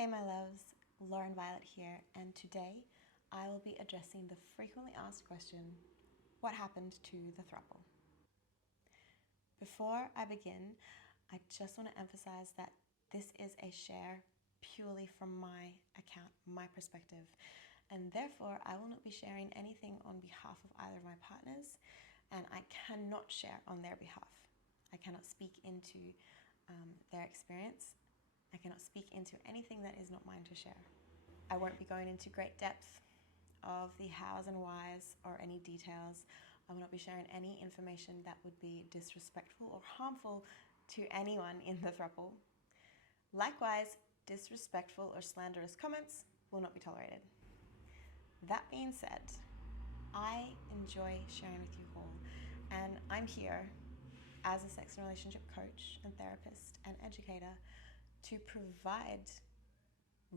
Hey my loves, Lauren Violet here, and today I will be addressing the frequently asked question, what happened to the throuple? Before I begin, I just want to emphasize that this is a share purely from my account, my perspective, and therefore I will not be sharing anything on behalf of either of my partners, and I cannot share on their behalf. I cannot speak into their experience. I cannot speak into anything that is not mine to share. I won't be going into great depth of the hows and whys or any details. I will not be sharing any information that would be disrespectful or harmful to anyone in the throuple. Likewise, disrespectful or slanderous comments will not be tolerated. That being said, I enjoy sharing with you all, and I'm here as a sex and relationship coach and therapist and educator to provide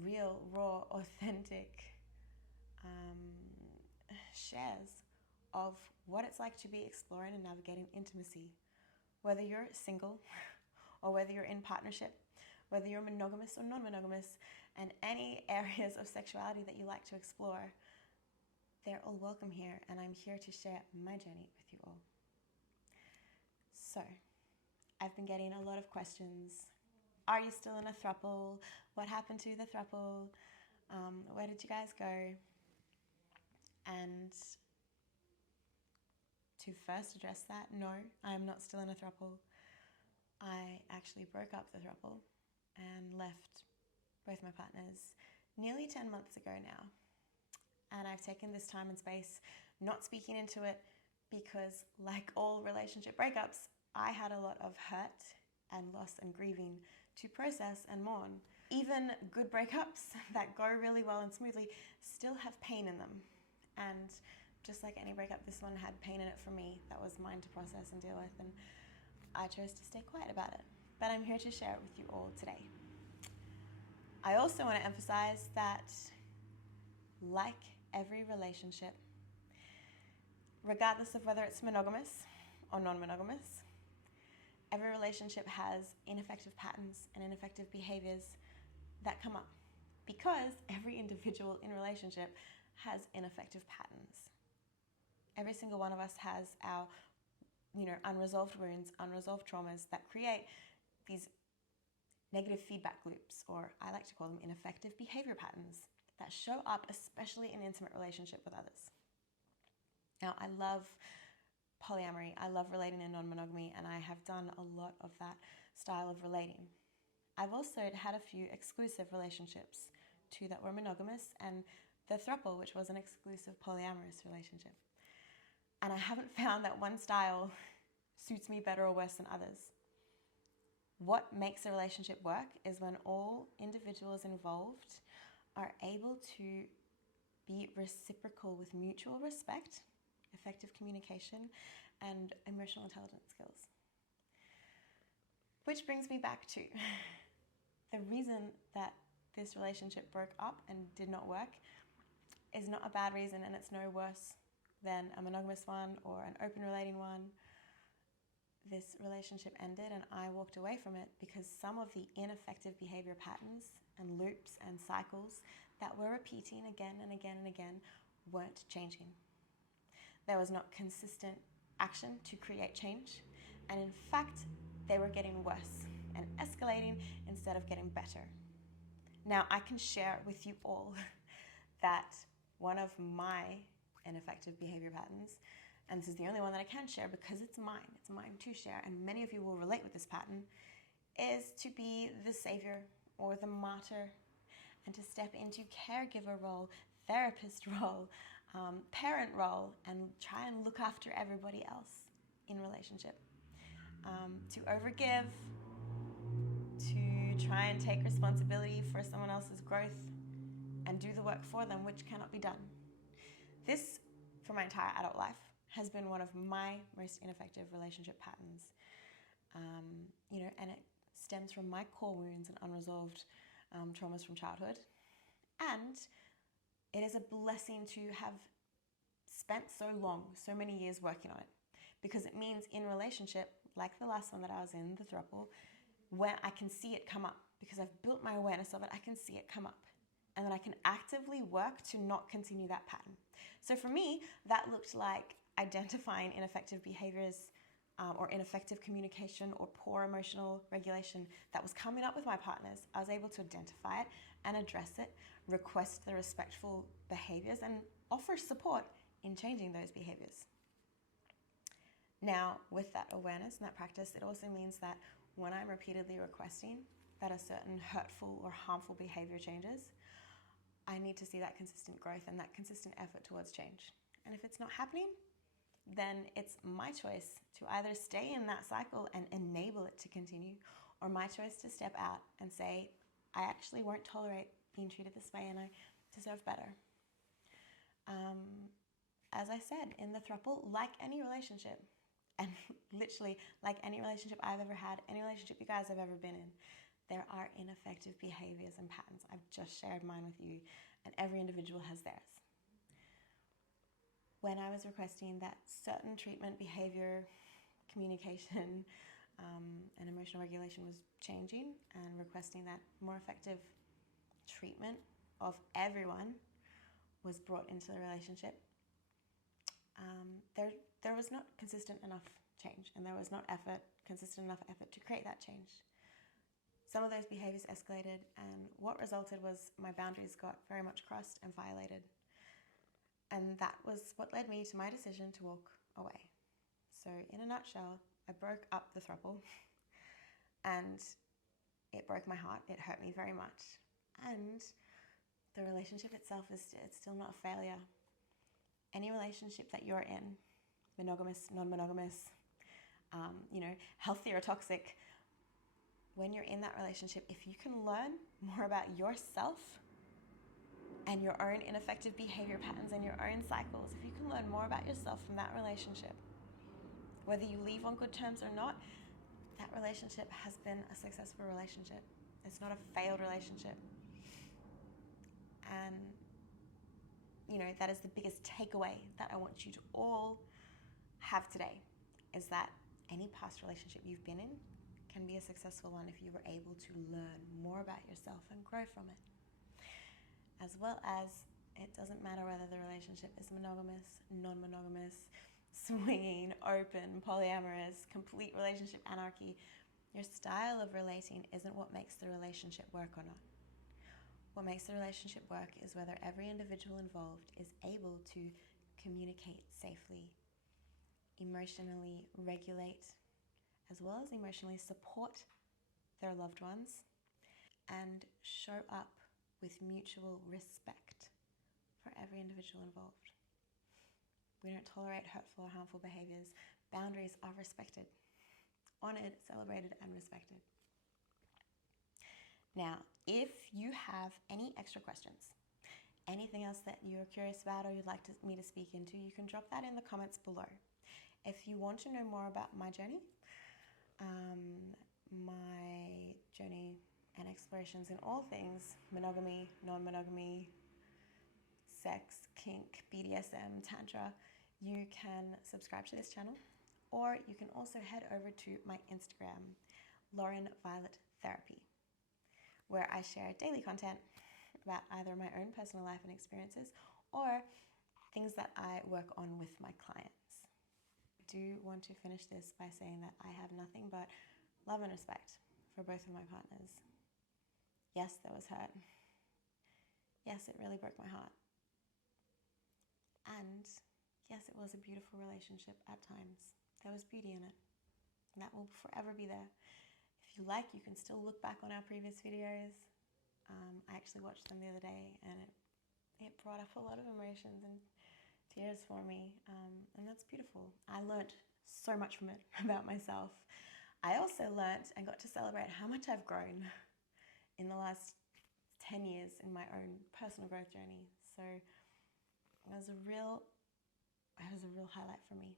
real, raw, authentic shares of what it's like to be exploring and navigating intimacy, whether you're single or whether you're in partnership, whether you're monogamous or non-monogamous, and any areas of sexuality that you like to explore. They're all welcome here, and I'm here to share my journey with you all. So, I've been getting a lot of questions. Are you still in a throuple? What happened to the throuple? Where did you guys go? And to first address that, no, I am not still in a throuple. I actually broke up the throuple and left both my partners nearly 10 months ago now. And I've taken this time and space not speaking into it because, like all relationship breakups, I had a lot of hurt and loss and grieving to process and mourn. Even good breakups that go really well and smoothly still have pain in them. And just like any breakup, this one had pain in it for me that was mine to process and deal with, and I chose to stay quiet about it. But I'm here to share it with you all today. I also want to emphasize that, like every relationship, regardless of whether it's monogamous or non-monogamous, every relationship has ineffective patterns and ineffective behaviors that come up because every individual in relationship has ineffective patterns. Every single one of us has our, unresolved wounds, unresolved traumas that create these negative feedback loops, or I like to call them ineffective behavior patterns that show up especially in intimate relationship with others. Now, I love polyamory. I love relating in non-monogamy, and I have done a lot of that style of relating. I've also had a few exclusive relationships, 2 that were monogamous, and the throuple, which was an exclusive polyamorous relationship. And I haven't found that one style suits me better or worse than others. What makes a relationship work is when all individuals involved are able to be reciprocal with mutual respect, effective communication, and emotional intelligence skills. Which brings me back to the reason that this relationship broke up and did not work is not a bad reason, and it's no worse than a monogamous one or an open relating one. This relationship ended and I walked away from it because some of the ineffective behavior patterns and loops and cycles that were repeating again and again and again weren't changing. There was not consistent action to create change, and in fact, they were getting worse and escalating instead of getting better. Now, I can share with you all that one of my ineffective behavior patterns, and this is the only one that I can share because it's mine to share, and many of you will relate with this pattern, is to be the savior or the martyr and to step into caregiver role, therapist role, parent role, and try and look after everybody else in relationship. To overgive, to try and take responsibility for someone else's growth and do the work for them, which cannot be done. This, for my entire adult life, has been one of my most ineffective relationship patterns. And it stems from my core wounds and unresolved traumas from childhood. And it is a blessing to have spent so long, so many years working on it, because it means in relationship, like the last one that I was in, the throuple, where I can see it come up because I've built my awareness of it, I can see it come up. And then I can actively work to not continue that pattern. So for me, that looked like identifying ineffective behaviors or ineffective communication or poor emotional regulation that was coming up with my partners. I was able to identify it and address it, request the respectful behaviors, and offer support in changing those behaviors. Now, with that awareness and that practice, it also means that when I'm repeatedly requesting that a certain hurtful or harmful behavior changes, I need to see that consistent growth and that consistent effort towards change. And if it's not happening, then it's my choice to either stay in that cycle and enable it to continue, or my choice to step out and say, I actually won't tolerate being treated this way and I deserve better. As I said, in the Throuple, like any relationship, and literally like any relationship I've ever had, any relationship you guys have ever been in, there are ineffective behaviors and patterns. I've just shared mine with you, and every individual has theirs. When I was requesting that certain treatment, behavior, communication, and emotional regulation was changing, and requesting that more effective treatment of everyone was brought into the relationship, there was not consistent enough change, and there was not consistent enough effort to create that change. Some of those behaviors escalated, and what resulted was my boundaries got very much crossed and violated. And that was what led me to my decision to walk away. So in a nutshell, I broke up the Throuple, and it broke my heart. It hurt me very much. And the relationship itself it's still not a failure. Any relationship that you're in, monogamous, non-monogamous, healthy or toxic, when you're in that relationship, if you can learn more about yourself and your own ineffective behavior patterns and your own cycles, if you can learn more about yourself from that relationship, whether you leave on good terms or not, that relationship has been a successful relationship. It's not a failed relationship. And, that is the biggest takeaway that I want you to all have today, is that any past relationship you've been in can be a successful one if you were able to learn more about yourself and grow from it. As well as, it doesn't matter whether the relationship is monogamous, non-monogamous, swinging, open, polyamorous, complete relationship anarchy. Your style of relating isn't what makes the relationship work or not. What makes the relationship work is whether every individual involved is able to communicate safely, emotionally regulate, as well as emotionally support their loved ones, and show up with mutual respect for every individual involved. We don't tolerate hurtful or harmful behaviors. Boundaries are respected, honored, celebrated, and respected. Now, if you have any extra questions, anything else that you're curious about or you'd like me to speak into, you can drop that in the comments below. If you want to know more about my journey and explorations in all things monogamy, non-monogamy, sex, kink, BDSM, tantra, you can subscribe to this channel, or you can also head over to my Instagram, Lauren Violet Therapy, where I share daily content about either my own personal life and experiences or things that I work on with my clients. I do want to finish this by saying that I have nothing but love and respect for both of my partners. Yes, there was hurt. Yes, it really broke my heart. And yes, it was a beautiful relationship at times. There was beauty in it. And that will forever be there. If you like, you can still look back on our previous videos. I actually watched them the other day, and it brought up a lot of emotions and tears for me, and that's beautiful. I learnt so much from it about myself. I also learnt and got to celebrate how much I've grown in the last 10 years in my own personal growth journey. So it was a real highlight for me.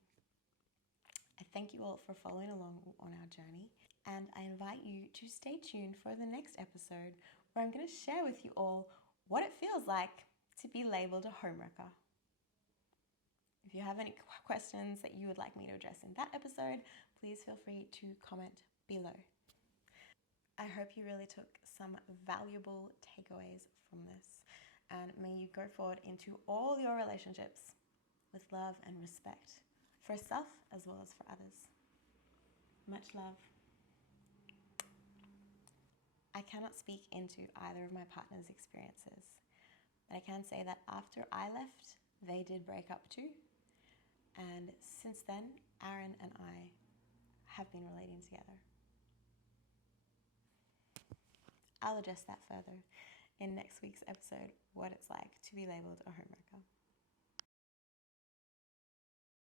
I thank you all for following along on our journey, and I invite you to stay tuned for the next episode, where I'm going to share with you all what it feels like to be labeled a homewrecker. If you have any questions that you would like me to address in that episode, please feel free to comment below. I hope you really took some valuable takeaways from this, and may you go forward into all your relationships with love and respect for self as well as for others. Much love. I cannot speak into either of my partner's experiences, but I can say that after I left, they did break up too. And since then, Aaron and I have been relating together. I'll address that further in next week's episode, what it's like to be labelled a homewrecker.